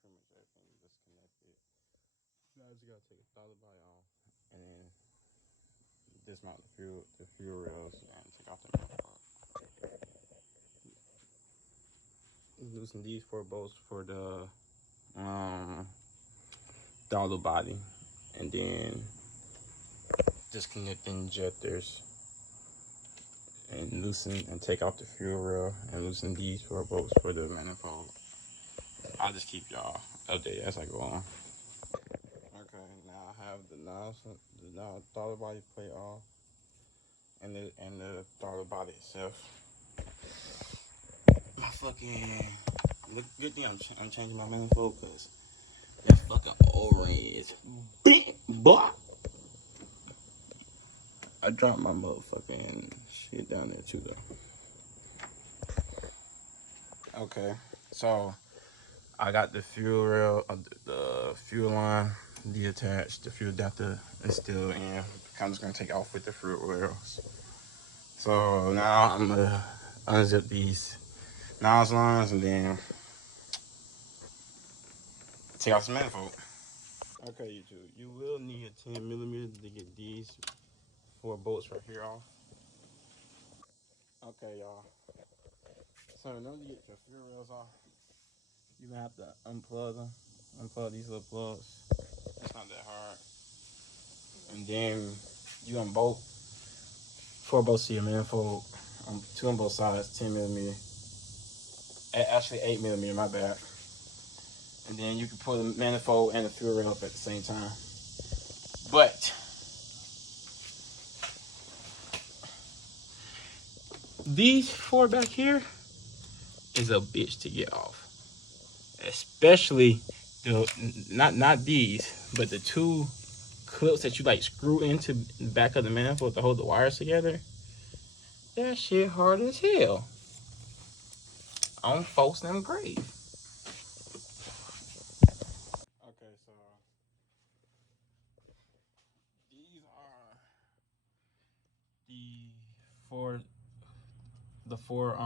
pretty much everything disconnected. Now I just gotta take a throttle body off and then dismount the fuel rails and take off the manifold. Loosen these 4 bolts for the throttle body, and then disconnect the injectors and loosen and take off the fuel rail and loosen these 4 bolts for the manifold. I'll just keep y'all updated as I go on. Okay, now I have the throttle body plate off and the throttle body itself. My fucking good thing I'm changing my manifold because that fucking O-ring is big, boy. I dropped my motherfucking shit down there too though. Okay, so I got the fuel rail, the fuel line detached, the fuel adapter is still in. I'm just gonna take off with the fuel rails. So now I'm gonna unzip these nozzle lines and then take off the manifold. Okay, YouTube, you will need a 10mm to get these 4 bolts right here off. Okay, y'all. So in order to get your fuel rails off, you're gonna have to unplug them. Unplug these little plugs. It's not that hard. And then you unbolt 4 bolts to your manifold. 2 on both sides, 10mm. Actually 8mm, my bad. And then you can pull the manifold and the fuel rail up at the same time. But these 4 back here is a bitch to get off. Especially the not these, but the 2 clips that you like screw into the back of the manifold to hold the wires together. That shit hard as hell. On folks them grave. Okay, so these are the four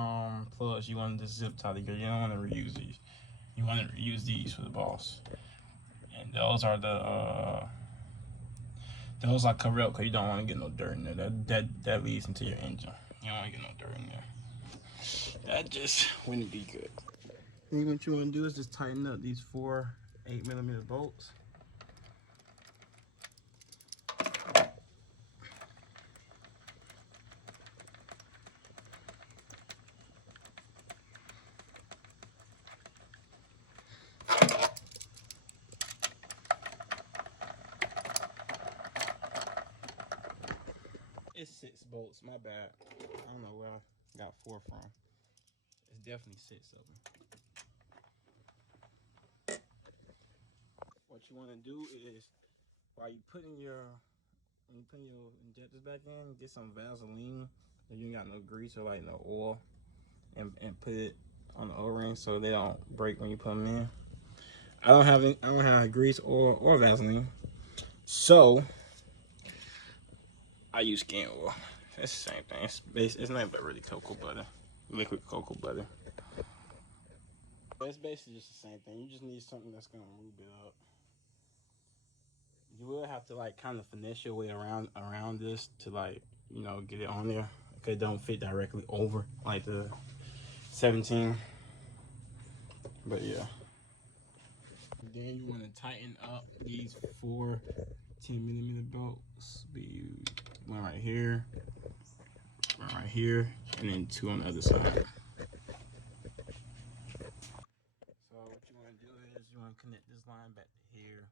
plugs you want to zip tie together. You don't want to reuse these. You want to reuse these for the boss. And those are those are correct because you don't want to get no dirt in there. That leads into your engine. You don't want to get no dirt in there. That just wouldn't be good. Then what you want to do is just tighten up these 4 8mm bolts. It's 6 bolts, my bad. I don't know where I got 4 from. It's definitely 6 of them. What you want to do is, while you putting your injectors back in, get some Vaseline if you ain't got no grease or like no oil, and put it on the O-ring so they don't break when you put them in. I don't have grease or Vaseline, so I use skin oil. It's the same thing. It's nothing but really cocoa butter, liquid cocoa butter. But it's basically just the same thing. You just need something that's gonna lube it up. You will have to like kind of finesse your way around this to like, you know, get it on there. Okay, it don't fit directly over like the 17. But yeah. Then you want to tighten up these 4 10mm bolts. Be one right here, and then 2 on the other side. So what you want to do is you want to connect this line back to here.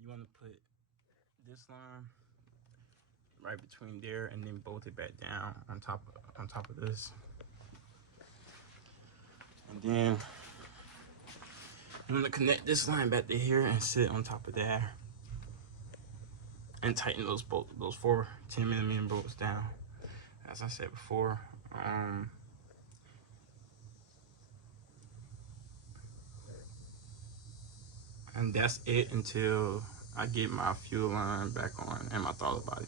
You want to put this line right between there and then bolt it back down on top of this. And then you want to connect this line back to here and sit on top of there and tighten those 4 10mm bolts down. As I said before, and that's it until I get my fuel line back on and my throttle body.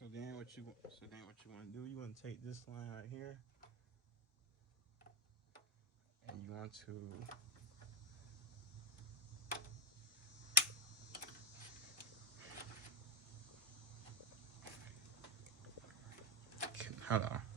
So then what you want to do, you want to take this line right here and you want going to hold on.